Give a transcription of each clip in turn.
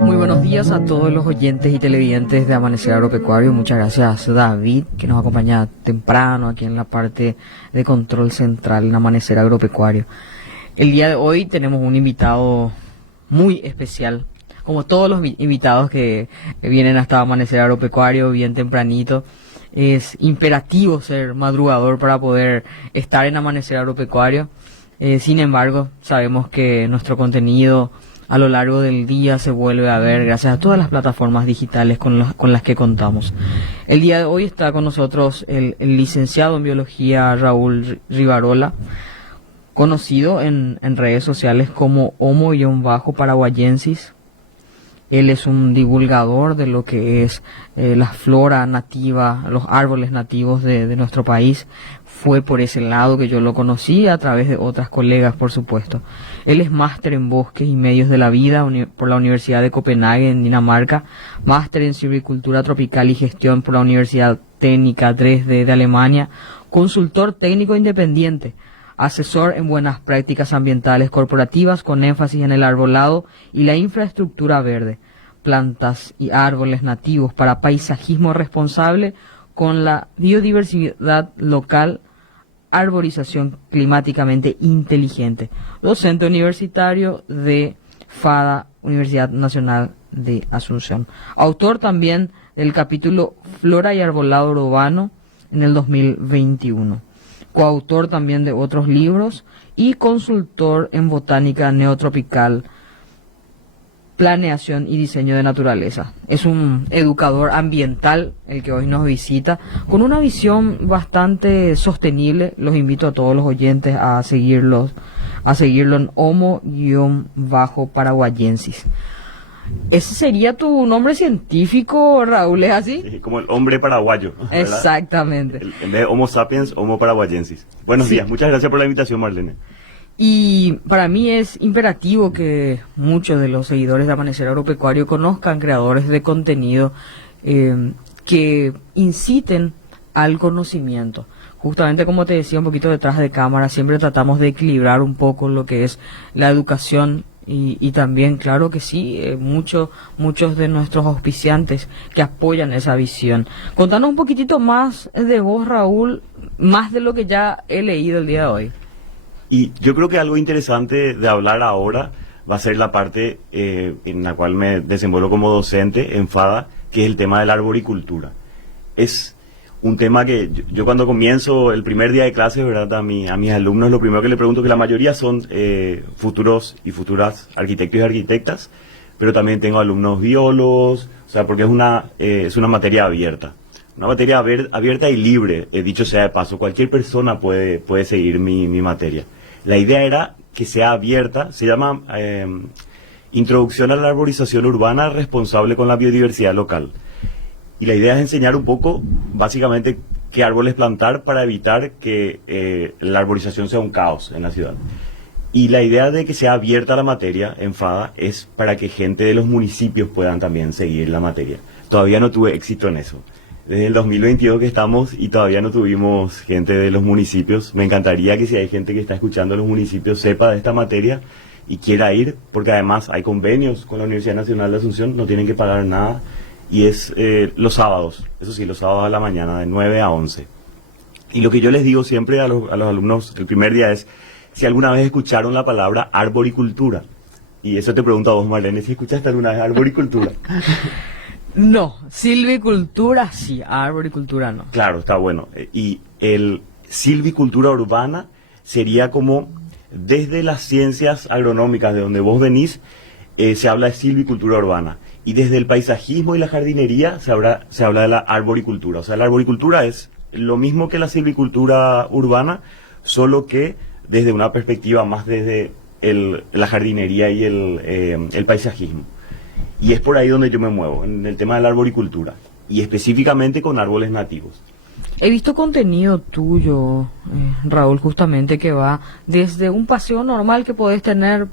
Muy buenos días a todos los oyentes y televidentes de Amanecer Agropecuario. Muchas gracias, David, que nos acompaña temprano aquí en la parte de control central en Amanecer Agropecuario. El día de hoy tenemos un invitado muy especial, como todos los invitados que vienen hasta Amanecer Agropecuario bien tempranito. Es imperativo ser madrugador para poder estar en Amanecer Agropecuario. Sin embargo, sabemos que nuestro contenido a lo largo del día se vuelve a ver gracias a todas las plataformas digitales con las que contamos. El día de hoy está con nosotros el licenciado en biología Raúl Rivarola, conocido en redes sociales como Homo-paraguayensis. Él es un divulgador de lo que es la flora nativa, los árboles nativos de nuestro país. Fue por ese lado que yo lo conocí, a través de otras colegas, por supuesto. Él es máster en bosques y medios de la vida por la Universidad de Copenhague, en Dinamarca, máster en silvicultura tropical y gestión por la Universidad Técnica Dresde de Alemania, consultor técnico independiente, asesor en buenas prácticas ambientales corporativas con énfasis en el arbolado y la infraestructura verde, plantas y árboles nativos para paisajismo responsable con la biodiversidad local, arborización climáticamente inteligente. Docente universitario de FADA, Universidad Nacional de Asunción. Autor también del capítulo Flora y Arbolado Urbano en el 2021. Coautor también de otros libros y consultor en botánica neotropical, planeación y diseño de naturaleza. Es un educador ambiental el que hoy nos visita, con una visión bastante sostenible. Los invito a todos los oyentes a seguirlo en Homo-paraguayensis. ¿Ese sería tu nombre científico, Raúl? ¿Es así? Sí, como el hombre paraguayo, ¿verdad? Exactamente. En vez de Homo sapiens, Homo paraguayensis. Buenos días, muchas gracias por la invitación, Marlene. Y para mí es imperativo que muchos de los seguidores de Amanecer Agropecuario conozcan creadores de contenido que inciten al conocimiento. Justamente como te decía un poquito detrás de cámara, siempre tratamos de equilibrar un poco lo que es la educación y también, claro que sí, muchos de nuestros auspiciantes que apoyan esa visión. Contanos un poquitito más de vos, Raúl, más de lo que ya he leído el día de hoy. Y yo creo que algo interesante de hablar ahora va a ser la parte en la cual me desenvuelvo como docente en FADA, que es el tema de la arboricultura. Es un tema que yo cuando comienzo el primer día de clase, ¿verdad? A mis alumnos, lo primero que le pregunto, que la mayoría son futuros y futuras arquitectos y arquitectas, pero también tengo alumnos biólogos, o sea, porque es una materia abierta. Una materia abierta y libre, dicho sea de paso, cualquier persona puede seguir mi materia. La idea era que sea abierta, se llama Introducción a la arborización urbana responsable con la biodiversidad local. Y la idea es enseñar un poco, básicamente, qué árboles plantar para evitar que la arborización sea un caos en la ciudad. Y la idea de que sea abierta la materia en FADA es para que gente de los municipios puedan también seguir la materia. Todavía no tuve éxito en eso. Desde el 2022 que estamos y todavía no tuvimos gente de los municipios. Me encantaría que si hay gente que está escuchando los municipios sepa de esta materia y quiera ir, porque además hay convenios con la Universidad Nacional de Asunción, no tienen que pagar nada, y es los sábados, eso sí, los sábados a la mañana, de 9 a 11. Y lo que yo les digo siempre a los alumnos el primer día es, si alguna vez escucharon la palabra arboricultura, y eso te pregunto a vos, Marlene, si escuchaste alguna vez arboricultura. No, silvicultura sí, arboricultura no. Claro, está bueno. Y el silvicultura urbana sería como, desde las ciencias agronómicas de donde vos venís, se habla de silvicultura urbana. Y desde el paisajismo y la jardinería se habla de la arboricultura. O sea, la arboricultura es lo mismo que la silvicultura urbana, solo que desde una perspectiva más desde la jardinería y el paisajismo. Y es por ahí donde yo me muevo, en el tema de la arboricultura, y específicamente con árboles nativos. He visto contenido tuyo, Raúl, justamente que va desde un paseo normal que podés tener.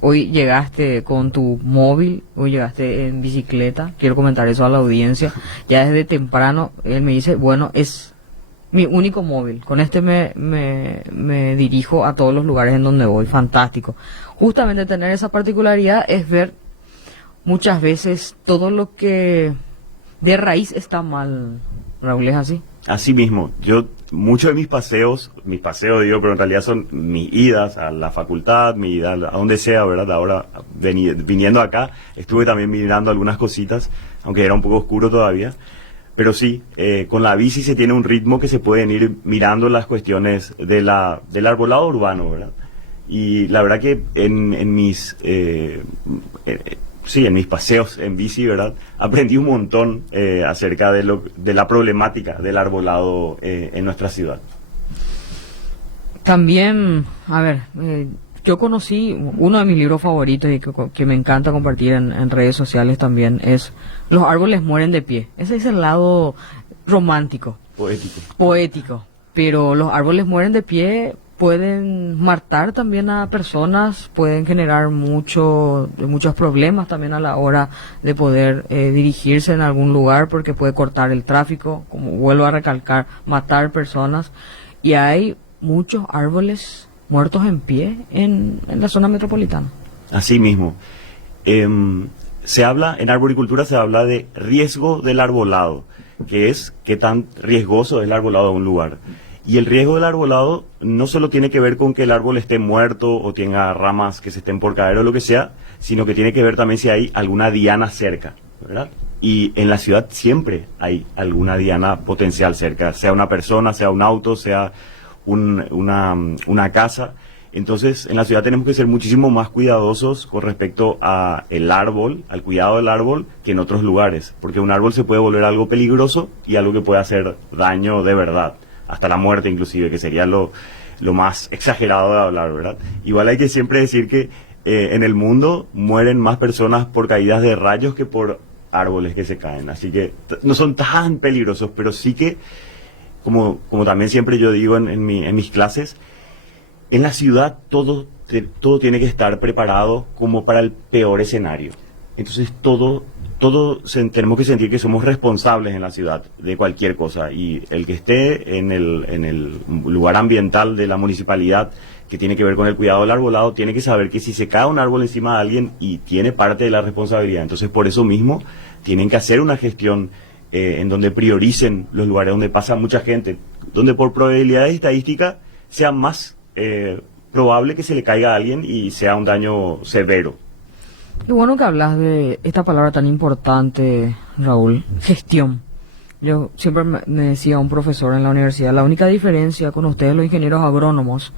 Hoy llegaste con tu móvil, hoy llegaste en bicicleta. Quiero comentar eso a la audiencia. Ya desde temprano él me dice, bueno, es mi único móvil. Con este me dirijo a todos los lugares en donde voy. Fantástico. Justamente tener esa particularidad es ver muchas veces todo lo que de raíz está mal, Raúl, ¿es así? Así mismo, yo muchos de mis paseos digo, pero en realidad son mis idas a la facultad, mi ida a donde sea, ¿verdad? Ahora viniendo acá, estuve también mirando algunas cositas, aunque era un poco oscuro todavía. Pero sí, con la bici se tiene un ritmo que se pueden ir mirando las cuestiones del arbolado urbano, ¿verdad? Y la verdad que en mis sí, en mis paseos en bici, ¿verdad? Aprendí un montón acerca de la problemática del arbolado en nuestra ciudad. También, a ver, yo conocí uno de mis libros favoritos y que me encanta compartir en redes sociales también es Los árboles mueren de pie. Ese es el lado romántico, Poético. poético, pero los árboles mueren de pie pueden matar también a personas, pueden generar muchos problemas también a la hora de poder dirigirse en algún lugar porque puede cortar el tráfico, como vuelvo a recalcar, matar personas. Y hay muchos árboles muertos en pie en la zona metropolitana. Así mismo. Se habla, en arboricultura se habla de riesgo del arbolado, que es qué tan riesgoso es el arbolado de un lugar. Y el riesgo del arbolado no solo tiene que ver con que el árbol esté muerto o tenga ramas que se estén por caer o lo que sea, sino que tiene que ver también si hay alguna diana cerca, ¿verdad? Y en la ciudad siempre hay alguna diana potencial cerca, sea una persona, sea un auto, sea una casa. Entonces, en la ciudad tenemos que ser muchísimo más cuidadosos con respecto a el árbol, al cuidado del árbol, que en otros lugares, porque un árbol se puede volver algo peligroso y algo que puede hacer daño de verdad, hasta la muerte inclusive, que sería lo más exagerado de hablar, ¿verdad? Igual hay que siempre decir que en el mundo mueren más personas por caídas de rayos que por árboles que se caen, así que no son tan peligrosos, pero sí que, como también siempre yo digo en mis clases, en la ciudad todo tiene que estar preparado como para el peor escenario. Entonces tenemos que sentir que somos responsables en la ciudad de cualquier cosa, y el que esté en el lugar ambiental de la municipalidad que tiene que ver con el cuidado del arbolado tiene que saber que si se cae un árbol encima de alguien y tiene parte de la responsabilidad, entonces por eso mismo tienen que hacer una gestión en donde prioricen los lugares donde pasa mucha gente, donde por probabilidades estadísticas sea más probable que se le caiga a alguien y sea un daño severo. Qué bueno que hablas de esta palabra tan importante, Raúl, gestión. Yo siempre me decía un profesor en la universidad, la única diferencia con ustedes los ingenieros agrónomos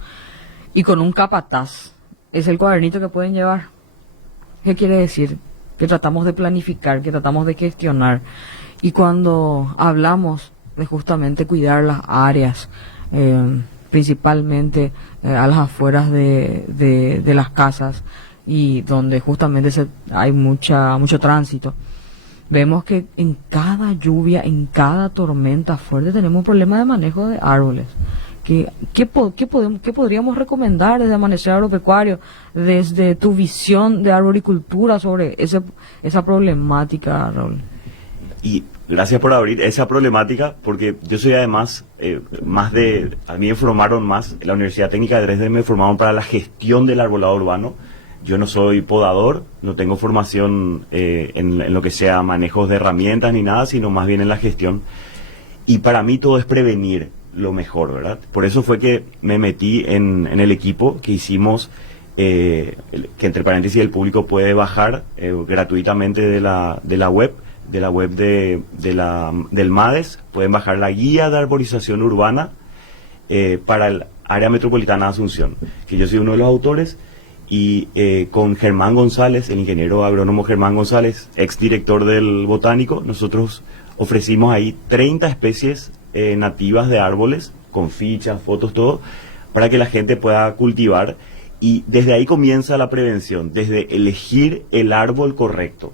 y con un capataz es el cuadernito que pueden llevar. ¿Qué quiere decir? Que tratamos de planificar, que tratamos de gestionar. Y cuando hablamos de justamente cuidar las áreas, principalmente a las afueras de las casas, y donde justamente hay mucho tránsito, vemos que en cada lluvia, en cada tormenta fuerte tenemos un problema de manejo de árboles. ¿Qué podríamos recomendar desde Amanecer Agropecuario, desde tu visión de arboricultura sobre esa problemática, Raúl? Y gracias por abrir esa problemática, porque yo soy además, a mí me formaron más, en la Universidad Técnica de Dresde me formaron para la gestión del arbolado urbano. Yo no soy podador, no tengo formación en lo que sea manejos de herramientas ni nada, sino más bien en la gestión. Y para mí todo es prevenir lo mejor, ¿verdad? Por eso fue que me metí en el equipo que hicimos, que entre paréntesis el público puede bajar gratuitamente de la web del MADES. Pueden bajar la guía de arborización urbana para el área metropolitana de Asunción, que yo soy uno de los autores. Y con Germán González, el ingeniero agrónomo Germán González, exdirector del Botánico, nosotros ofrecimos ahí 30 especies nativas de árboles, con fichas, fotos, todo, para que la gente pueda cultivar. Y desde ahí comienza la prevención, desde elegir el árbol correcto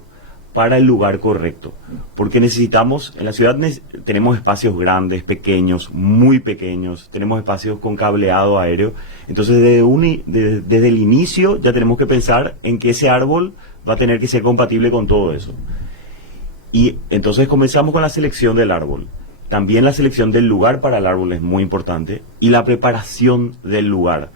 para el lugar correcto, porque necesitamos, en la ciudad tenemos espacios grandes, pequeños, muy pequeños, tenemos espacios con cableado aéreo, entonces desde el inicio ya tenemos que pensar en que ese árbol va a tener que ser compatible con todo eso. Y entonces comenzamos con la selección del árbol. También la selección del lugar para el árbol es muy importante, y la preparación del lugar.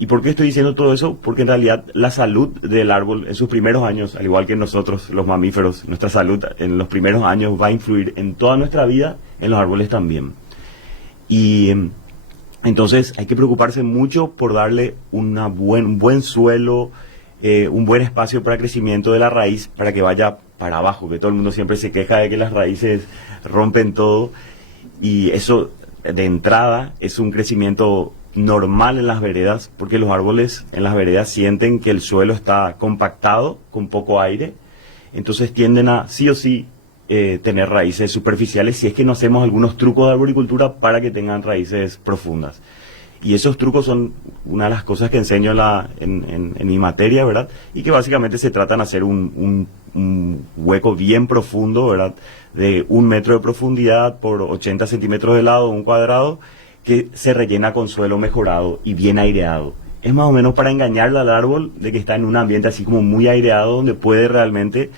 ¿Y por qué estoy diciendo todo eso? Porque en realidad la salud del árbol en sus primeros años, al igual que nosotros, los mamíferos, nuestra salud en los primeros años va a influir en toda nuestra vida, en los árboles también. Y entonces hay que preocuparse mucho por darle un buen suelo, un buen espacio para crecimiento de la raíz, para que vaya para abajo, que todo el mundo siempre se queja de que las raíces rompen todo, y eso de entrada es un crecimiento normal en las veredas, porque los árboles en las veredas sienten que el suelo está compactado, con poco aire, entonces tienden a sí o sí tener raíces superficiales, si es que no hacemos algunos trucos de arboricultura para que tengan raíces profundas. Y esos trucos son una de las cosas que enseño en mi materia, ¿verdad? Y que básicamente se tratan de hacer un hueco bien profundo, ¿verdad? De 1 metro de profundidad por 80 centímetros de lado, un cuadrado, que se rellena con suelo mejorado y bien aireado. Es más o menos para engañarle al árbol de que está en un ambiente así como muy aireado, donde puede realmente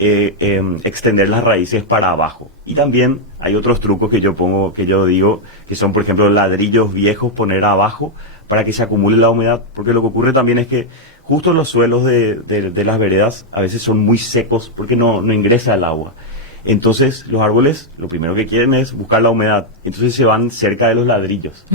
extender las raíces para abajo. Y también hay otros trucos que yo digo, que son por ejemplo ladrillos viejos poner abajo para que se acumule la humedad, porque lo que ocurre también es que justo los suelos de las veredas a veces son muy secos porque no ingresa el agua. Entonces los árboles lo primero que quieren es buscar la humedad, entonces se van cerca de los ladrillos.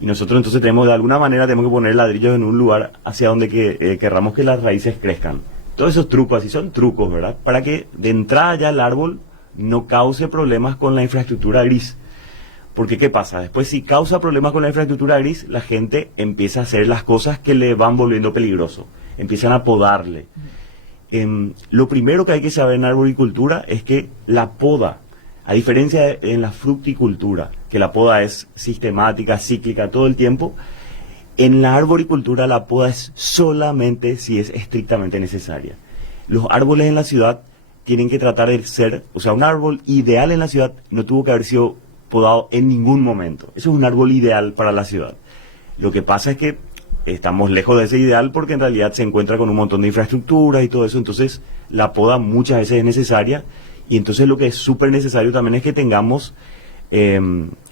Y nosotros entonces de alguna manera tenemos que poner ladrillos en un lugar hacia donde querramos que las raíces crezcan. Todos esos trucos, así son trucos, ¿verdad? Para que de entrada ya el árbol no cause problemas con la infraestructura gris. Porque ¿qué pasa? Después si causa problemas con la infraestructura gris, la gente empieza a hacer las cosas que le van volviendo peligroso. Empiezan a podarle. Lo primero que hay que saber en arboricultura es que la poda, a diferencia en la fructicultura, que la poda es sistemática, cíclica, todo el tiempo, en la arboricultura la poda es solamente si es estrictamente necesaria. Los árboles en la ciudad tienen que tratar de ser, o sea, un árbol ideal en la ciudad no tuvo que haber sido podado en ningún momento. Eso es un árbol ideal para la ciudad. Lo que pasa es que estamos lejos de ese ideal porque en realidad se encuentra con un montón de infraestructura y todo eso, entonces la poda muchas veces es necesaria, y entonces lo que es súper necesario también es que tengamos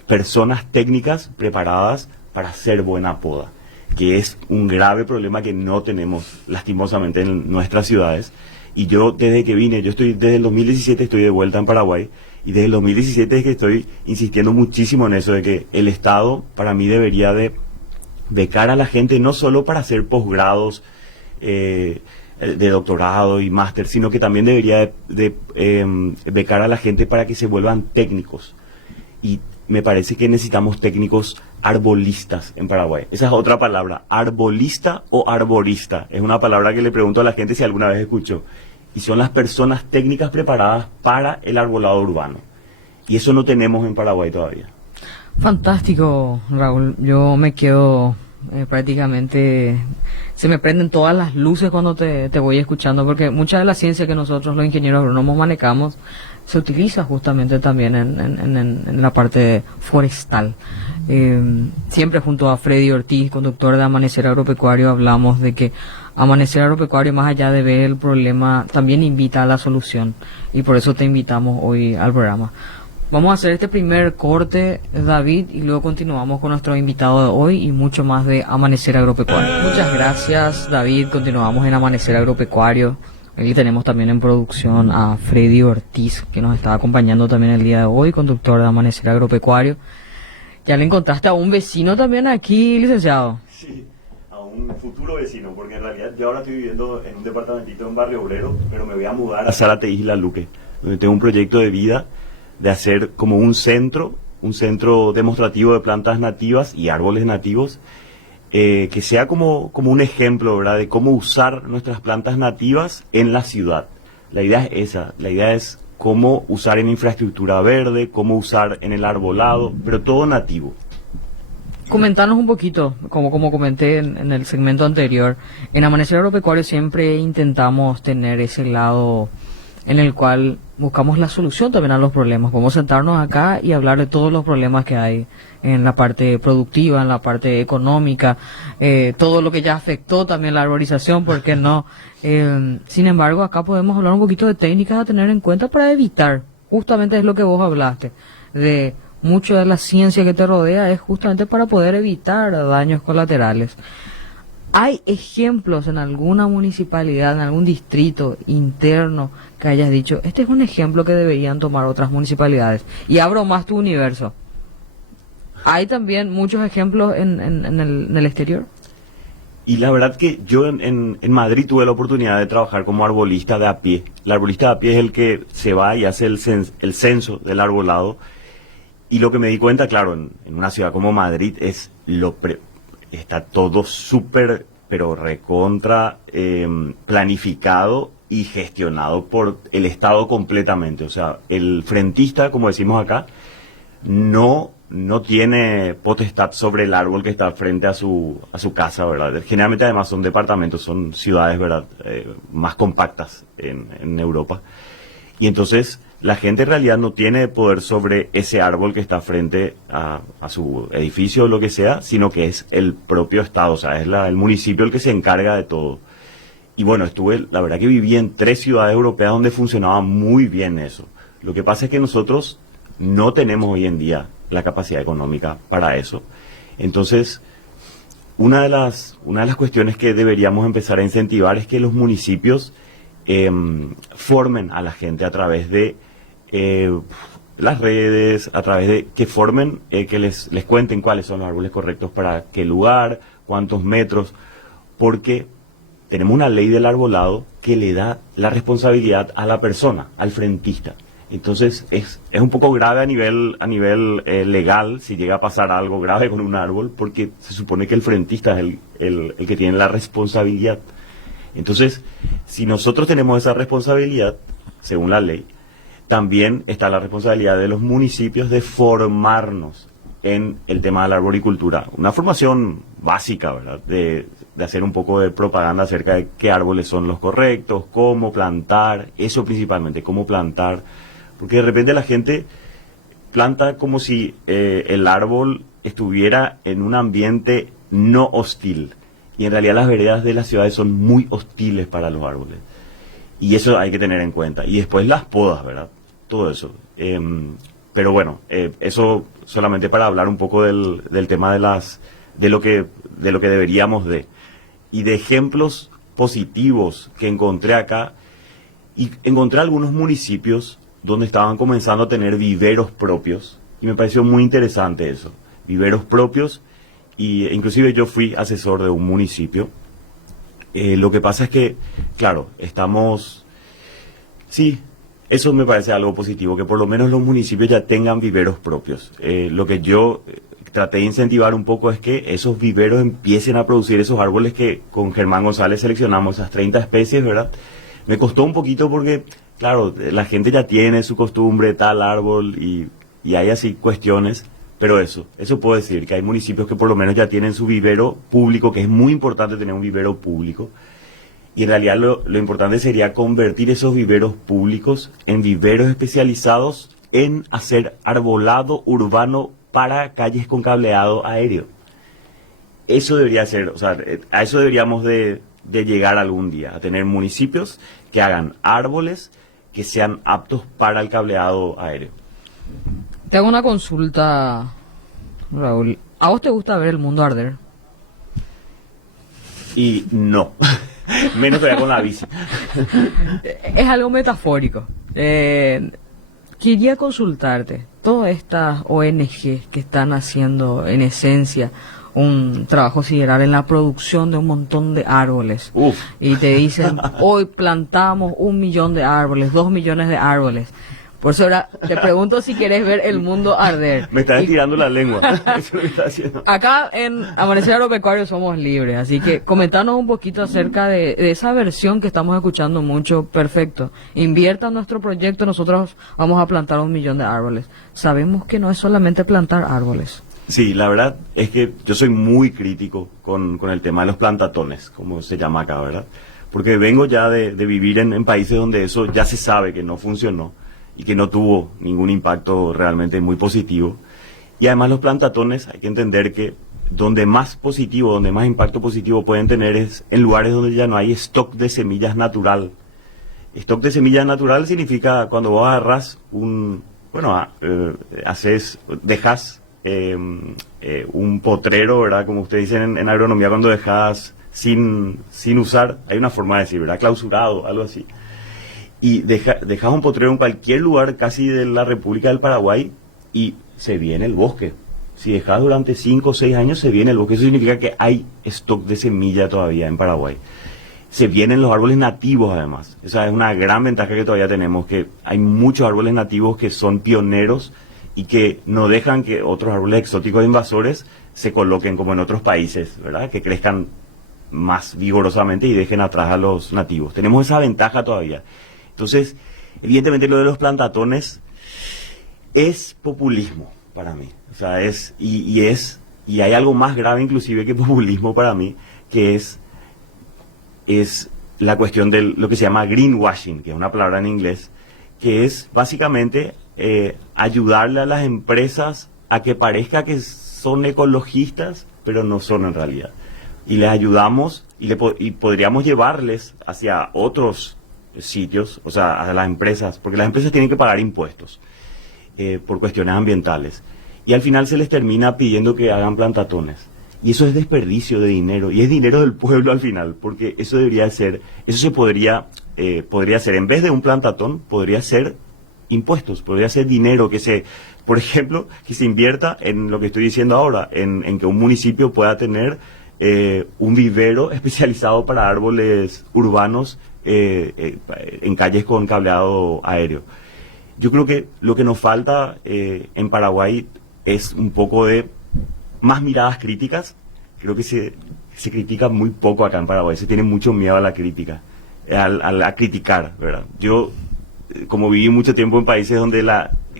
personas técnicas preparadas para hacer buena poda, que es un grave problema que no tenemos lastimosamente en nuestras ciudades. Y yo desde que vine, desde el 2017 estoy de vuelta en Paraguay, y desde el 2017 es que estoy insistiendo muchísimo en eso, de que el Estado para mí debería de becar a la gente no solo para hacer posgrados de doctorado y máster, sino que también debería de becar a la gente para que se vuelvan técnicos. Y me parece que necesitamos técnicos arbolistas en Paraguay. Esa es otra palabra, arbolista o arborista. Es una palabra que le pregunto a la gente si alguna vez escuchó. Y son las personas técnicas preparadas para el arbolado urbano. Y eso no tenemos en Paraguay todavía. Fantástico, Raúl. Yo me quedo prácticamente... Se me prenden todas las luces cuando te voy escuchando, porque mucha de la ciencia que nosotros los ingenieros agrónomos manejamos se utiliza justamente también en la parte forestal. Siempre junto a Freddy Ortiz, conductor de Amanecer Agropecuario, hablamos de que Amanecer Agropecuario, más allá de ver el problema, también invita a la solución, y por eso te invitamos hoy al programa. Vamos a hacer este primer corte, David, y luego continuamos con nuestro invitado de hoy y mucho más de Amanecer Agropecuario. Muchas gracias, David. Continuamos en Amanecer Agropecuario. Aquí tenemos también en producción a Freddy Ortiz, que nos está acompañando también el día de hoy, conductor de Amanecer Agropecuario. ¿Ya le encontraste a un vecino también aquí, licenciado? Sí, a un futuro vecino, porque en realidad yo ahora estoy viviendo en un departamentito en Barrio Obrero, pero me voy a mudar a Zárate Isla Luque, donde tengo un proyecto de vida de hacer como un centro demostrativo de plantas nativas y árboles nativos, que sea como un ejemplo, ¿verdad?, de cómo usar nuestras plantas nativas en la ciudad. La idea es esa, la idea es cómo usar en infraestructura verde, cómo usar en el arbolado, pero todo nativo. Comentanos un poquito, como comenté en el segmento anterior, en Amanecer Agropecuario siempre intentamos tener ese lado en el cual buscamos la solución también a los problemas. Podemos sentarnos acá y hablar de todos los problemas que hay en la parte productiva, en la parte económica, todo lo que ya afectó también la arborización, ¿por qué no? Sin embargo, acá podemos hablar un poquito de técnicas a tener en cuenta para evitar, justamente es lo que vos hablaste, de mucho de la ciencia que te rodea es justamente para poder evitar daños colaterales. ¿Hay ejemplos en alguna municipalidad, en algún distrito interno que hayas dicho, este es un ejemplo que deberían tomar otras municipalidades? Y abro más tu universo. ¿Hay también muchos ejemplos en el exterior? Y la verdad que yo en Madrid tuve la oportunidad de trabajar como arbolista de a pie. El arbolista de a pie es el que se va y hace el censo del arbolado. Y lo que me di cuenta, claro, en una ciudad como Madrid es está todo súper, pero recontra planificado y gestionado por el Estado completamente. O sea, el frentista, como decimos acá, no tiene potestad sobre el árbol que está frente a su casa, ¿verdad? Generalmente además son departamentos, son ciudades, ¿verdad? Más compactas en Europa. Y entonces la gente en realidad no tiene poder sobre ese árbol que está frente a su edificio o lo que sea, sino que es el propio Estado, o sea, es el municipio el que se encarga de todo. Y bueno, la verdad que viví en 3 ciudades europeas donde funcionaba muy bien eso. Lo que pasa es que nosotros no tenemos hoy en día la capacidad económica para eso. Entonces, una de las cuestiones que deberíamos empezar a incentivar es que los municipios formen a la gente a través de las redes, a través de que formen, que les cuenten cuáles son los árboles correctos para qué lugar, cuántos metros, porque tenemos una ley del arbolado que le da la responsabilidad a la persona, al frentista. Entonces es un poco grave a nivel legal si llega a pasar algo grave con un árbol, porque se supone que el frentista es el que tiene la responsabilidad. Entonces, si nosotros tenemos esa responsabilidad, según la ley, también está la responsabilidad de los municipios de formarnos en el tema de la arboricultura. Una formación básica, ¿verdad? De hacer un poco de propaganda acerca de qué árboles son los correctos, cómo plantar, eso principalmente, cómo plantar. Porque de repente la gente planta como si el árbol estuviera en un ambiente no hostil. Y en realidad las veredas de las ciudades son muy hostiles para los árboles. Y eso hay que tener en cuenta. Y después las podas, ¿verdad? Todo eso. Pero bueno, eso solamente para hablar un poco del tema de lo que deberíamos de. Y de ejemplos positivos que encontré acá. Y encontré algunos municipios donde estaban comenzando a tener viveros propios. Y me pareció muy interesante eso. Viveros propios. Y inclusive yo fui asesor de un municipio. Lo que pasa es que, claro, sí, eso me parece algo positivo, que por lo menos los municipios ya tengan viveros propios. Lo que yo traté de incentivar un poco es que esos viveros empiecen a producir esos árboles que con Germán González seleccionamos, esas 30 especies, ¿verdad? Me costó un poquito porque, claro, la gente ya tiene su costumbre, tal árbol, y hay así cuestiones. Pero eso puedo decir, que hay municipios que por lo menos ya tienen su vivero público, que es muy importante tener un vivero público. Y en realidad lo importante sería convertir esos viveros públicos en viveros especializados en hacer arbolado urbano para calles con cableado aéreo. Eso debería ser, o sea, a eso deberíamos de llegar algún día, a tener municipios que hagan árboles que sean aptos para el cableado aéreo. Te hago una consulta, Raúl. ¿A vos te gusta ver el mundo arder? Y no, menos todavía con la bici. Es algo metafórico. Quería consultarte, todas estas ONG que están haciendo en esencia un trabajo sideral en la producción de un montón de árboles. Uf. Y te dicen, hoy plantamos 1 millón de árboles, 2 millones de árboles. Por eso ahora te pregunto si quieres ver el mundo arder. Me estás estirando la lengua. Eso es lo que estás haciendo. Acá en Amanecer Agropecuario somos libres, así que comentanos un poquito acerca de esa versión que estamos escuchando mucho. Perfecto. Invierta en nuestro proyecto, nosotros vamos a plantar 1 millón de árboles. Sabemos que no es solamente plantar árboles. Sí, la verdad es que yo soy muy crítico con el tema de los plantatones, como se llama acá, ¿verdad? Porque vengo ya de vivir en países donde eso ya se sabe que no funcionó y que no tuvo ningún impacto realmente muy positivo. Y además los plantatones, hay que entender que donde más impacto positivo pueden tener es en lugares donde ya no hay stock de semillas natural. Stock de semillas natural significa cuando vos agarrás dejas un potrero, ¿verdad? Como ustedes dicen en agronomía, cuando dejas sin usar, hay una forma de decir, ¿verdad? Clausurado, algo así. Y dejas un potrero en cualquier lugar casi de la República del Paraguay y se viene el bosque. Si dejas durante 5 o 6 años, se viene el bosque. Eso significa que hay stock de semilla todavía en Paraguay. Se vienen los árboles nativos además. Esa es una gran ventaja que todavía tenemos, que hay muchos árboles nativos que son pioneros y que no dejan que otros árboles exóticos invasores se coloquen como en otros países, ¿verdad? Que crezcan más vigorosamente y dejen atrás a los nativos. Tenemos esa ventaja todavía. Entonces, evidentemente lo de los plantatones es populismo para mí. O sea, y hay algo más grave inclusive que populismo para mí, que es la cuestión de lo que se llama greenwashing, que es una palabra en inglés, que es básicamente ayudarle a las empresas a que parezca que son ecologistas, pero no son en realidad. Y les ayudamos y podríamos llevarles hacia otros sitios, o sea, a las empresas, porque las empresas tienen que pagar impuestos por cuestiones ambientales. Y al final se les termina pidiendo que hagan plantatones. Y eso es desperdicio de dinero, y es dinero del pueblo al final, porque eso debería ser, eso se podría ser, en vez de un plantatón, podría ser impuestos, podría ser dinero que se, por ejemplo, que se invierta en lo que estoy diciendo ahora, en que un municipio pueda tener un vivero especializado para árboles urbanos en calles con cableado aéreo. Yo creo que lo que nos falta en Paraguay es un poco de más miradas críticas. Creo que se critica muy poco acá en Paraguay, se tiene mucho miedo a la crítica, a criticar, ¿verdad? Yo, como viví mucho tiempo en países donde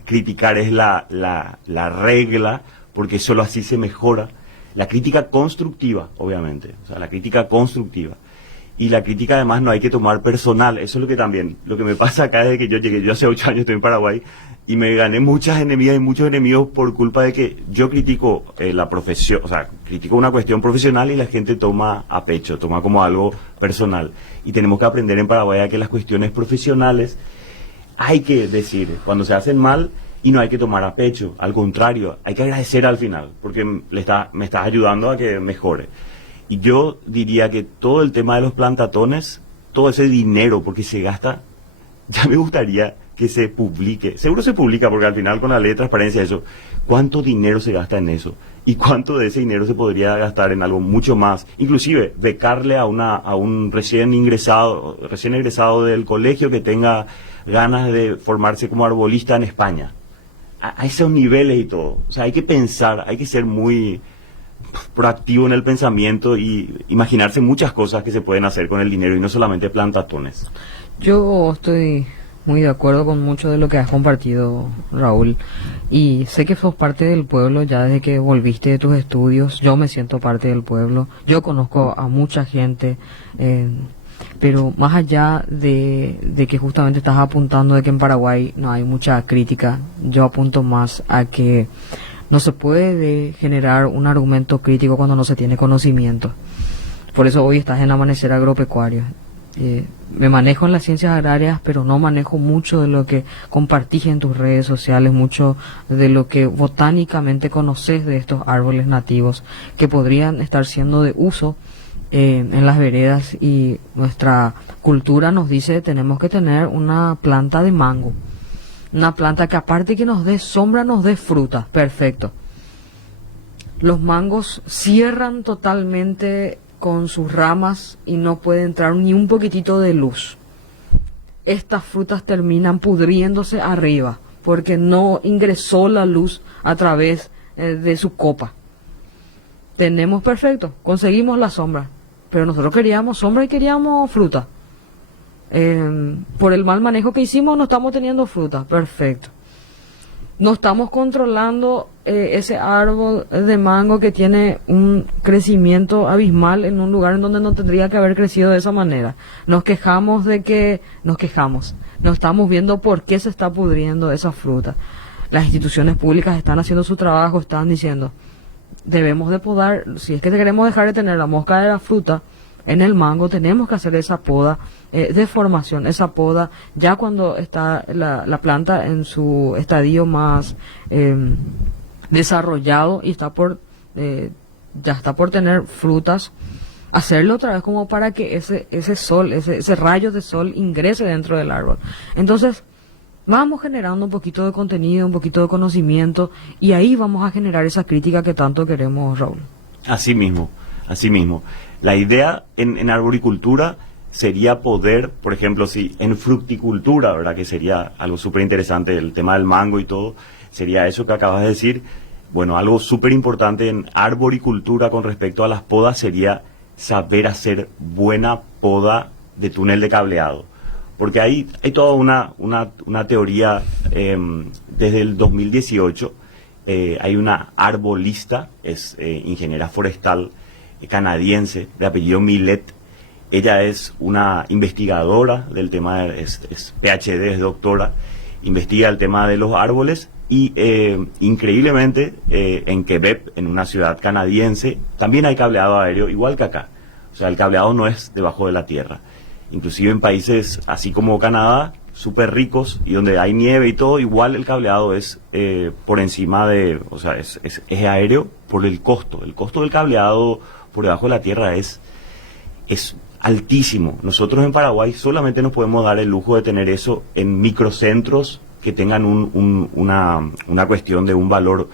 criticar es la regla, porque solo así se mejora. La crítica constructiva, obviamente, o sea, la crítica constructiva. Y la crítica además no hay que tomar personal. Eso es lo que me pasa acá desde que yo llegué. Yo hace 8 años estoy en Paraguay y me gané muchas enemigas y muchos enemigos por culpa de que yo critico la profesión, o sea, critico una cuestión profesional y la gente toma a pecho, toma como algo personal. Y tenemos que aprender en Paraguay a que las cuestiones profesionales hay que decir cuando se hacen mal y no hay que tomar a pecho. Al contrario, hay que agradecer al final porque me estás ayudando a que mejore. Y yo diría que todo el tema de los plantatones, todo ese dinero, porque se gasta, ya me gustaría que se publique. Seguro se publica, porque al final con la ley de transparencia eso, ¿cuánto dinero se gasta en eso? ¿Y cuánto de ese dinero se podría gastar en algo mucho más? Inclusive, becarle a un recién egresado del colegio que tenga ganas de formarse como arbolista en España. A esos niveles y todo. O sea, hay que pensar, hay que ser muy proactivo en el pensamiento y imaginarse muchas cosas que se pueden hacer con el dinero y no solamente plantatones. Yo estoy muy de acuerdo con mucho de lo que has compartido, Raúl, y sé que sos parte del pueblo ya desde que volviste de tus estudios. Yo me siento parte del pueblo, yo conozco a mucha gente, pero más allá de que justamente estás apuntando de que en Paraguay no hay mucha crítica, yo apunto más a que no se puede generar un argumento crítico cuando no se tiene conocimiento. Por eso hoy estás en Amanecer Agropecuario. Me manejo en las ciencias agrarias, pero no manejo mucho de lo que compartís en tus redes sociales, mucho de lo que botánicamente conoces de estos árboles nativos que podrían estar siendo de uso en las veredas. Y nuestra cultura nos dice que tenemos que tener una planta de mango. Una planta que aparte que nos dé sombra, nos dé fruta. Perfecto. Los mangos cierran totalmente con sus ramas y no puede entrar ni un poquitito de luz. Estas frutas terminan pudriéndose arriba porque no ingresó la luz a través de su copa. Tenemos perfecto, conseguimos la sombra, pero nosotros queríamos sombra y queríamos fruta. Por el mal manejo que hicimos no estamos teniendo fruta. Perfecto. No estamos controlando ese árbol de mango que tiene un crecimiento abismal en un lugar en donde no tendría que haber crecido de esa manera. Nos quejamos. No estamos viendo por qué se está pudriendo esa fruta. Las instituciones públicas están haciendo su trabajo, están diciendo debemos de podar, si es que queremos dejar de tener la mosca de la fruta en el mango, tenemos que hacer esa poda de formación, esa poda ya cuando está la planta en su estadio más desarrollado y ya está por tener frutas. hacerlo otra vez como para que ese sol, ese rayo de sol ingrese dentro del árbol. Entonces, vamos generando un poquito de contenido, un poquito de conocimiento, y ahí vamos a generar esa crítica que tanto queremos, Raúl. Así mismo, así mismo. La idea en arboricultura sería poder, por ejemplo, si en fructicultura, ¿verdad? Que sería algo súper interesante, el tema del mango y todo, sería eso que acabas de decir. Bueno, algo súper importante en arboricultura con respecto a las podas sería saber hacer buena poda de túnel de cableado. Porque hay toda una teoría, desde el 2018, hay una arbolista, es ingeniera forestal canadiense, de apellido Millet. Ella es una investigadora del tema, es PhD, es doctora, investiga el tema de los árboles y increíblemente en Quebec, en una ciudad canadiense, también hay cableado aéreo, igual que acá. O sea, el cableado no es debajo de la tierra. Inclusive en países así como Canadá, súper ricos y donde hay nieve y todo, igual el cableado es por encima de, o sea, es aéreo por el costo. El costo del cableado por debajo de la tierra es altísimo. Nosotros en Paraguay solamente nos podemos dar el lujo de tener eso en microcentros que tengan una cuestión de un valor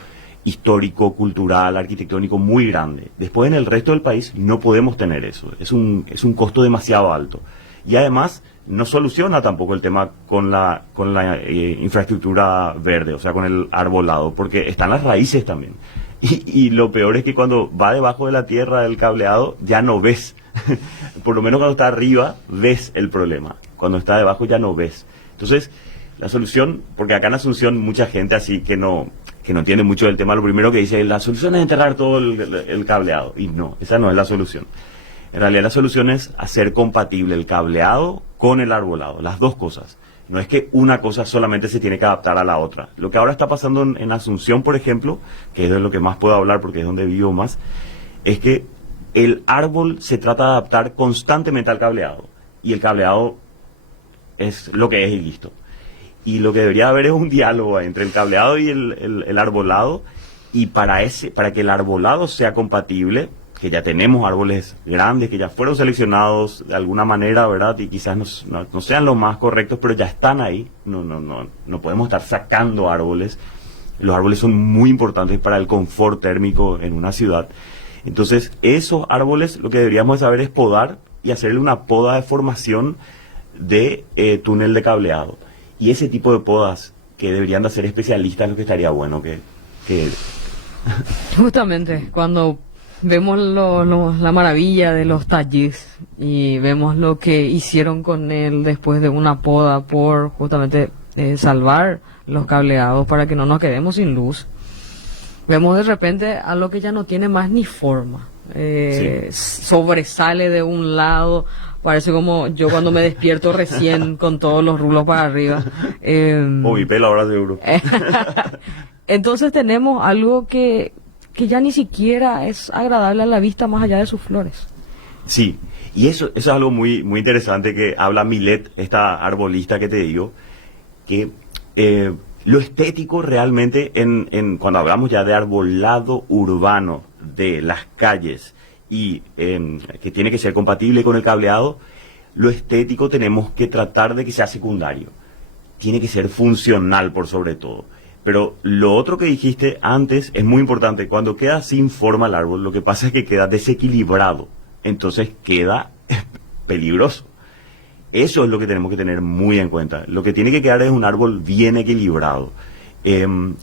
histórico, cultural, arquitectónico muy grande. Después en el resto del país no podemos tener eso. Es un costo demasiado alto. Y además no soluciona tampoco el tema con la infraestructura verde, o sea, con el arbolado, porque están las raíces también. Y lo peor es que cuando va debajo de la tierra el cableado ya no ves. Por lo menos cuando está arriba ves el problema. Cuando está debajo ya no ves. Entonces, la solución, porque acá en Asunción mucha gente así que no entiende mucho del tema, lo primero que dice es la solución es enterrar todo el cableado. Y no, esa no es la solución. En realidad la solución es hacer compatible el cableado con el arbolado, las dos cosas. No es que una cosa solamente se tiene que adaptar a la otra. Lo que ahora está pasando en Asunción, por ejemplo, que es de lo que más puedo hablar porque es donde vivo más, es que el árbol se trata de adaptar constantemente al cableado. Y el cableado es lo que es y listo. Y lo que debería haber es un diálogo entre el cableado y el arbolado. Y para que el arbolado sea compatible, que ya tenemos árboles grandes, que ya fueron seleccionados de alguna manera, ¿verdad? Y quizás no sean los más correctos, pero ya están ahí. No podemos estar sacando árboles. Los árboles son muy importantes para el confort térmico en una ciudad. Entonces, esos árboles lo que deberíamos saber es podar y hacerle una poda de formación de túnel de cableado. Y ese tipo de podas que deberían de hacer especialistas, lo que estaría bueno que... Justamente, cuando vemos la maravilla de los tallis y vemos lo que hicieron con él después de una poda por justamente salvar los cableados para que no nos quedemos sin luz, vemos de repente algo que ya no tiene más ni forma. Sí. Sobresale de un lado, parece como yo cuando me despierto recién con todos los rulos para arriba. O mi pelo ahora seguro. Entonces tenemos algo que ya ni siquiera es agradable a la vista más allá de sus flores. Sí, y eso es algo muy, muy interesante que habla Millet, esta arbolista que te digo, que lo estético realmente cuando hablamos ya de arbolado urbano de las calles y que tiene que ser compatible con el cableado, lo estético tenemos que tratar de que sea secundario. Tiene que ser funcional por sobre todo. Pero lo otro que dijiste antes es muy importante. Cuando queda sin forma el árbol, lo que pasa es que queda desequilibrado. Entonces queda peligroso. Eso es lo que tenemos que tener muy en cuenta. Lo que tiene que quedar es un árbol bien equilibrado.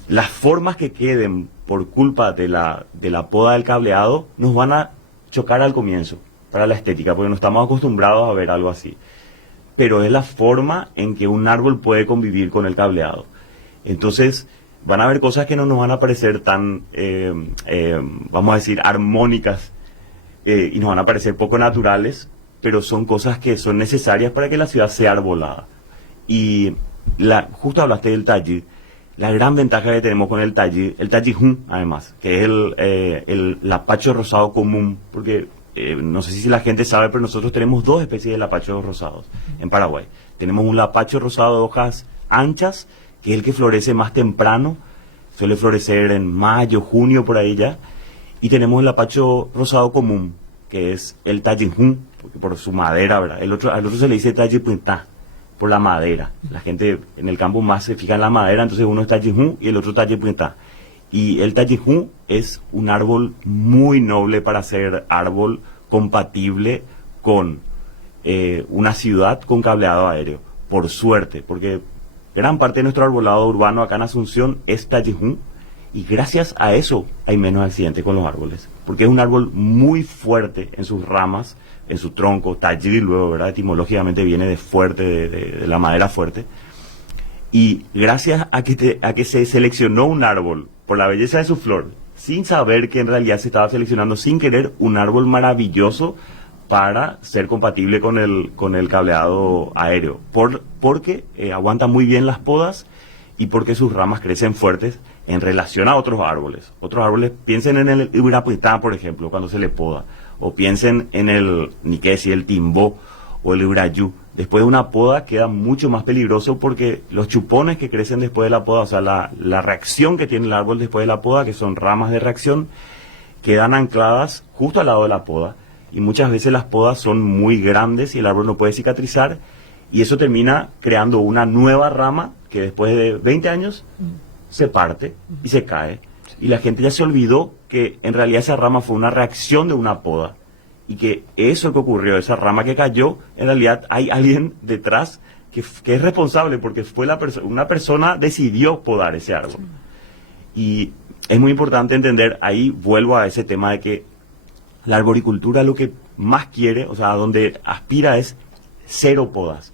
Las formas que queden por culpa de la poda del cableado nos van a chocar al comienzo para la estética, porque no estamos acostumbrados a ver algo así. Pero es la forma en que un árbol puede convivir con el cableado. Entonces van a haber cosas que no nos van a parecer tan, vamos a decir, armónicas y nos van a parecer poco naturales, pero son cosas que son necesarias para que la ciudad sea arbolada. Y justo hablaste del talli. La gran ventaja que tenemos con el talli además, que es el lapacho rosado común, porque no sé si la gente sabe, pero nosotros tenemos dos especies de lapachos rosados en Paraguay. Tenemos un lapacho rosado de hojas anchas, que es el que florece más temprano, suele florecer en mayo, junio, por ahí ya, y tenemos el lapacho rosado común, que es el Tallejún, por su madera, ¿verdad? Al otro se le dice Tallepuintá, por la madera. La gente en el campo más se fija en la madera, entonces uno es Tallejún y el otro Tallepuintá. Y el Tallejún es un árbol muy noble para ser árbol compatible con una ciudad con cableado aéreo, por suerte, porque gran parte de nuestro arbolado urbano acá en Asunción es Tallejún, y gracias a eso hay menos accidentes con los árboles, porque es un árbol muy fuerte en sus ramas, en su tronco, tallir luego, ¿verdad? Etimológicamente viene de fuerte, de la madera fuerte, y gracias a que se seleccionó un árbol por la belleza de su flor, sin saber que en realidad se estaba seleccionando sin querer un árbol maravilloso para ser compatible con el cableado aéreo, porque aguanta muy bien las podas y porque sus ramas crecen fuertes en relación a otros árboles. Otros árboles, piensen en el Ibirapitá, por ejemplo, cuando se le poda, o piensen en el, ni qué decir, el Timbó o el Ibrayú. Después de una poda queda mucho más peligroso porque los chupones que crecen después de la poda, o sea, la reacción que tiene el árbol después de la poda, que son ramas de reacción, quedan ancladas justo al lado de la poda. Y muchas veces las podas son muy grandes y el árbol no puede cicatrizar, y eso termina creando una nueva rama que después de 20 años se parte y se cae. Y la gente ya se olvidó que en realidad esa rama fue una reacción de una poda, y que eso que ocurrió, esa rama que cayó, en realidad hay alguien detrás que es responsable, porque fue una persona decidió podar ese árbol. Y es muy importante entender, ahí vuelvo a ese tema de que la arboricultura lo que más quiere, o sea, a donde aspira es cero podas,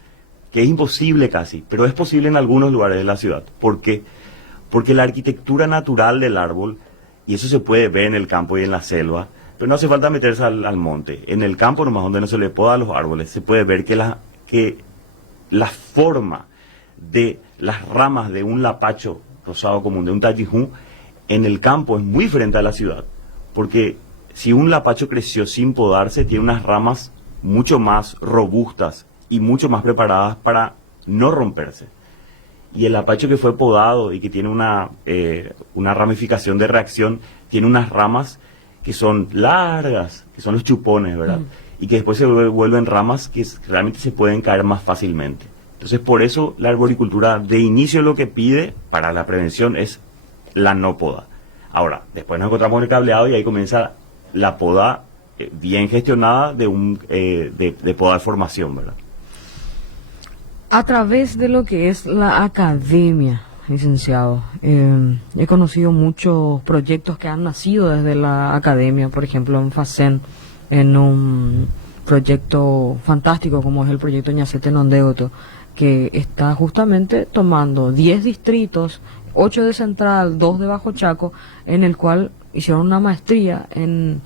que es imposible casi, pero es posible en algunos lugares de la ciudad. ¿Por qué? Porque la arquitectura natural del árbol, y eso se puede ver en el campo y en la selva, pero no hace falta meterse al monte. En el campo nomás, donde no se le poda a los árboles, se puede ver que la forma de las ramas de un lapacho rosado común, de un Tallejún, en el campo es muy diferente a la ciudad, porque si un lapacho creció sin podarse, tiene unas ramas mucho más robustas y mucho más preparadas para no romperse. Y el lapacho que fue podado y que tiene una ramificación de reacción, tiene unas ramas que son largas, que son los chupones, ¿verdad? Y que después se vuelven ramas que realmente se pueden caer más fácilmente. Entonces, por eso la arboricultura de inicio lo que pide para la prevención es la no poda. Ahora, después nos encontramos en el cableado y ahí comienza la poda bien gestionada de poda de formación, ¿verdad? A través de lo que es la academia, licenciado, he conocido muchos proyectos que han nacido desde la academia, por ejemplo en FACEN, en un proyecto fantástico como es el proyecto Ñacete Nondeoto, que está justamente tomando 10 distritos, 8 de Central, 2 de Bajo Chaco, en el cual hicieron una maestría en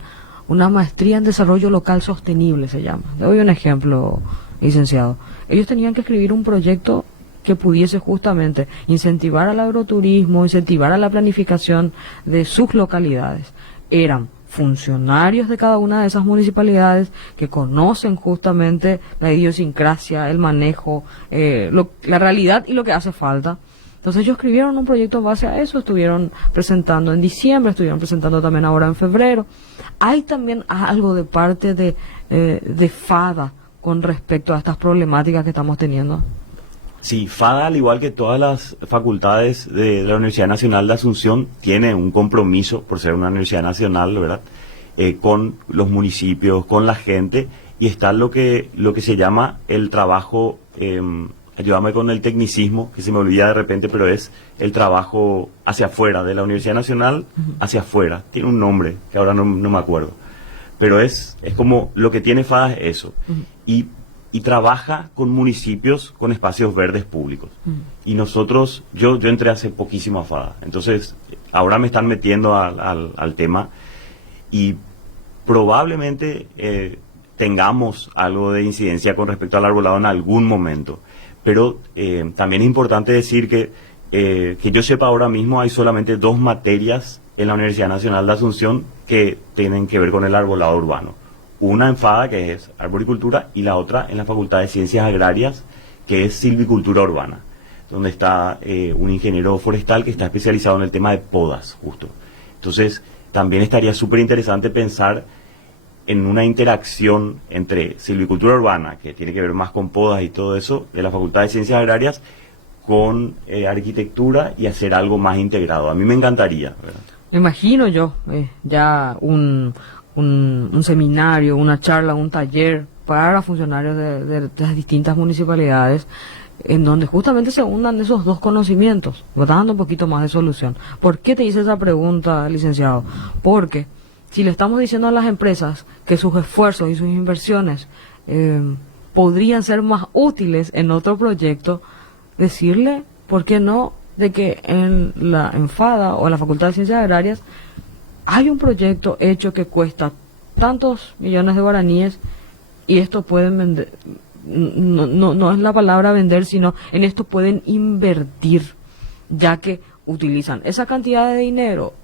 desarrollo local sostenible, se llama. Le doy un ejemplo, licenciado. Ellos tenían que escribir un proyecto que pudiese justamente incentivar al agroturismo, incentivar a la planificación de sus localidades. Eran funcionarios de cada una de esas municipalidades que conocen justamente la idiosincrasia, el manejo, la realidad y lo que hace falta. Entonces ellos escribieron un proyecto en base a eso, estuvieron presentando en diciembre, estuvieron presentando también ahora en febrero. Hay también algo de parte de FADA con respecto a estas problemáticas que estamos teniendo. Sí, FADA, al igual que todas las facultades de la Universidad Nacional de Asunción, tiene un compromiso, por ser una universidad nacional, ¿verdad?, con los municipios, con la gente, y está lo que se llama el trabajo, ayúdame con el tecnicismo, que se me olvida de repente, pero es el trabajo hacia afuera, de la Universidad Nacional hacia afuera. Tiene un nombre, que ahora no me acuerdo. Pero es como lo que tiene FADA es eso. Y trabaja con municipios con espacios verdes públicos. Y nosotros, yo entré hace poquísimo a FADA, entonces ahora me están metiendo al tema, y probablemente tengamos algo de incidencia con respecto al arbolado en algún momento. Pero también es importante decir que yo sepa, ahora mismo hay solamente 2 materias en la Universidad Nacional de Asunción que tienen que ver con el arbolado urbano. Una en FADA, que es arboricultura, y la otra en la Facultad de Ciencias Agrarias, que es silvicultura urbana, donde está un ingeniero forestal que está especializado en el tema de podas, justo. Entonces, también estaría súper interesante pensar en una interacción entre silvicultura urbana, que tiene que ver más con podas y todo eso, de la Facultad de Ciencias Agrarias, con arquitectura y hacer algo más integrado. A mí me encantaría, ¿verdad? Me imagino yo, ya un seminario, una charla, un taller para funcionarios de las distintas municipalidades, en donde justamente se unan esos dos conocimientos, dando un poquito más de solución. ¿Por qué te hice esa pregunta, licenciado? Porque si le estamos diciendo a las empresas que sus esfuerzos y sus inversiones podrían ser más útiles en otro proyecto, decirle, ¿por qué no?, de que en la FADA o en la Facultad de Ciencias Agrarias hay un proyecto hecho que cuesta tantos millones de guaraníes y esto pueden vender. No es la palabra vender, sino en esto pueden invertir, ya que utilizan esa cantidad de dinero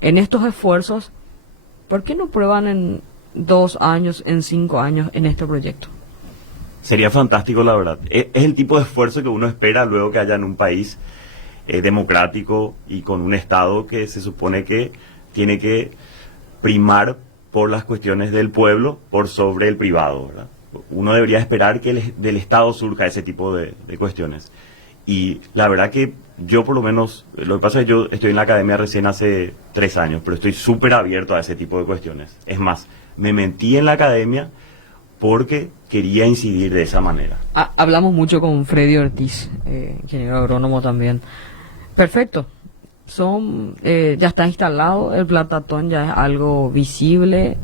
en estos esfuerzos. ¿Por qué no prueban en 2 años, en 5 años en este proyecto? Sería fantástico, la verdad. Es el tipo de esfuerzo que uno espera luego que haya en un país democrático y con un Estado que se supone que tiene que primar por las cuestiones del pueblo por sobre el privado, ¿verdad? Uno debería esperar que del Estado surja ese tipo de cuestiones. Y la verdad que yo por lo menos, lo que pasa es que yo estoy en la academia recién hace 3 años, pero estoy súper abierto a ese tipo de cuestiones. Es más, me metí en la academia porque quería incidir de esa manera. Hablamos mucho con Freddy Ortiz, ingeniero agrónomo también. Perfecto. Ya está instalado, el Platatón ya es algo visible,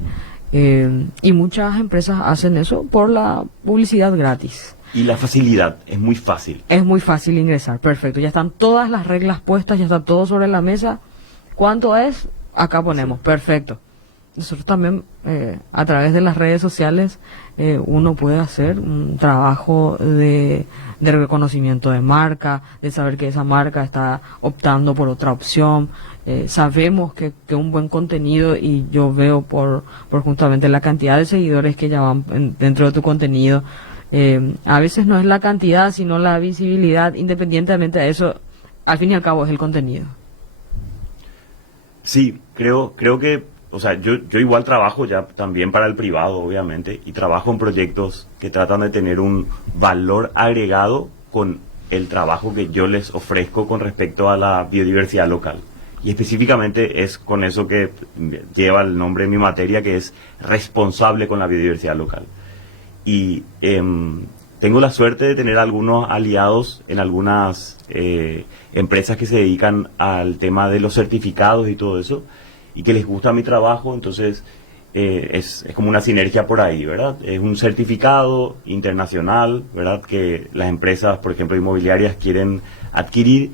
y muchas empresas hacen eso por la publicidad gratis. Y la facilidad, es muy fácil. Es muy fácil ingresar, perfecto. Ya están todas las reglas puestas, ya está todo sobre la mesa. ¿Cuánto es? Acá ponemos, sí. Perfecto. Nosotros también, a través de las redes sociales, uno puede hacer un trabajo de reconocimiento de marca, de saber que esa marca está optando por otra opción. Sabemos que un buen contenido, y yo veo por justamente la cantidad de seguidores que ya van dentro de tu contenido, a veces no es la cantidad, sino la visibilidad. Independientemente de eso, al fin y al cabo es el contenido. Sí, creo que, o sea, yo igual trabajo ya también para el privado, obviamente, y trabajo en proyectos que tratan de tener un valor agregado con el trabajo que yo les ofrezco con respecto a la biodiversidad local. Y específicamente es con eso que lleva el nombre de mi materia, que es responsable con la biodiversidad local. Y tengo la suerte de tener algunos aliados en algunas empresas que se dedican al tema de los certificados y todo eso, y que les gusta mi trabajo. Entonces es como una sinergia por ahí, ¿verdad? Es un certificado internacional, ¿verdad?, que las empresas, por ejemplo, inmobiliarias quieren adquirir,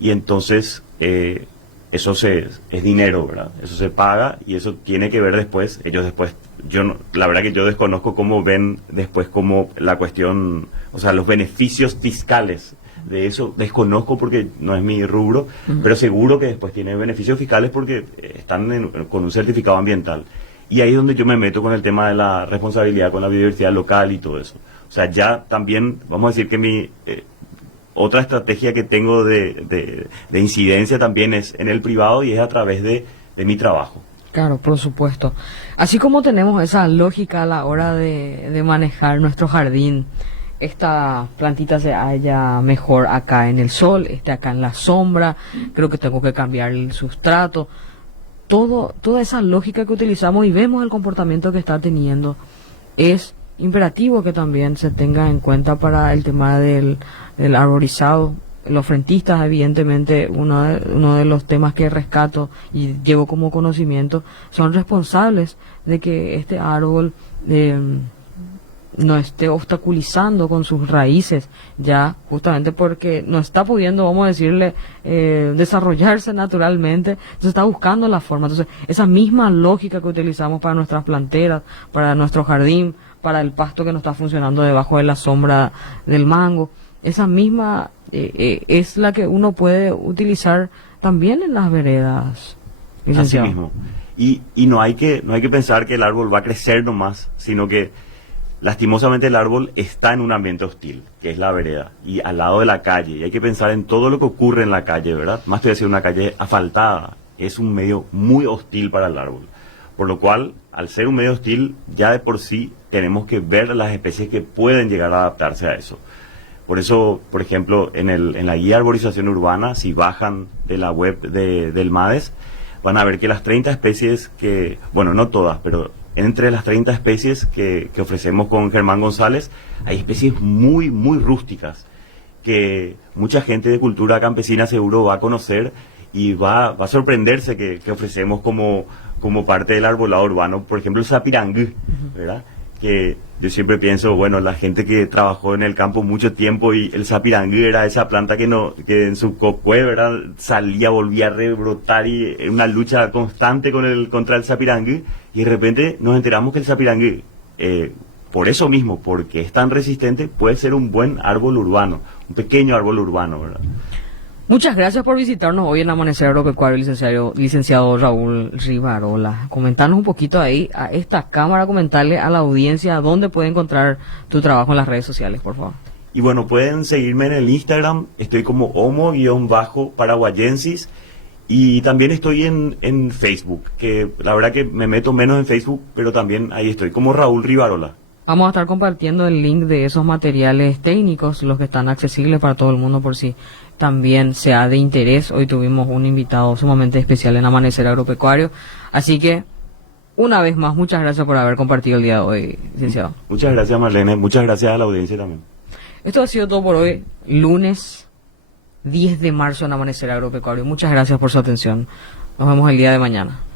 y entonces eso es dinero, ¿verdad? Eso se paga y eso tiene que ver después, ellos después, la verdad que yo desconozco cómo ven después como la cuestión, o sea, los beneficios fiscales de eso, desconozco porque no es mi rubro, pero seguro que después tiene beneficios fiscales porque están con un certificado ambiental. Y ahí es donde yo me meto con el tema de la responsabilidad con la biodiversidad local y todo eso. O sea, ya también, vamos a decir que mi otra estrategia que tengo de incidencia también es en el privado, y es a través de mi trabajo. Claro, por supuesto. Así como tenemos esa lógica a la hora de manejar nuestro jardín, esta plantita se halla mejor acá en el sol, acá en la sombra, creo que tengo que cambiar el sustrato. Toda esa lógica que utilizamos y vemos el comportamiento que está teniendo, es imperativo que también se tenga en cuenta para el tema del arborizado. Los frentistas, evidentemente, uno de los temas que rescato y llevo como conocimiento, son responsables de que este árbol no esté obstaculizando con sus raíces, ya justamente porque no está pudiendo, vamos a decirle, desarrollarse naturalmente. Entonces está buscando la forma. Entonces esa misma lógica que utilizamos para nuestras planteras, para nuestro jardín, para el pasto que no está funcionando debajo de la sombra del mango, esa misma es la que uno puede utilizar también en las veredas, licenciado. Así mismo. Y no hay que pensar que el árbol va a crecer nomás, sino que lastimosamente el árbol está en un ambiente hostil, que es la vereda, y al lado de la calle, y hay que pensar en todo lo que ocurre en la calle, ¿verdad? Más te decir, una calle asfaltada es un medio muy hostil para el árbol, Por lo cual, al ser un medio hostil, ya de por sí tenemos que ver las especies que pueden llegar a adaptarse a eso. Por eso, por ejemplo, en la guía de arborización urbana, si bajan de la web del MADES, van a ver que las 30 especies que, bueno, no todas, pero entre las 30 especies que ofrecemos con Germán González, hay especies muy, muy rústicas, que mucha gente de cultura campesina seguro va a conocer y va a sorprenderse que ofrecemos como parte del arbolado urbano. Por ejemplo, el sapirangú, ¿verdad? Que yo siempre pienso, bueno, la gente que trabajó en el campo mucho tiempo y el sapirangú era esa planta que en su cocue, ¿verdad? Salía, volvía a rebrotar y una lucha constante contra el sapirangú, y de repente nos enteramos que el sapirangú, por eso mismo, porque es tan resistente, puede ser un buen árbol urbano, un pequeño árbol urbano, ¿verdad? Muchas gracias por visitarnos hoy en Amanecer Agropecuario, licenciado Raúl Rivarola. Comentanos un poquito ahí a esta cámara, comentarle a la audiencia dónde puede encontrar tu trabajo en las redes sociales, por favor. Y bueno, pueden seguirme en el Instagram, estoy como homo-paraguayensis, y también estoy en Facebook, que la verdad que me meto menos en Facebook, pero también ahí estoy como Raúl Rivarola. Vamos a estar compartiendo el link de esos materiales técnicos, los que están accesibles para todo el mundo, por si también sea de interés. Hoy tuvimos un invitado sumamente especial en Amanecer Agropecuario, así que una vez más, muchas gracias por haber compartido el día de hoy, licenciado. Muchas gracias, Marlene, muchas gracias a la audiencia también. Esto ha sido todo por hoy, lunes 10 de marzo en Amanecer Agropecuario. Muchas gracias por su atención. Nos vemos el día de mañana.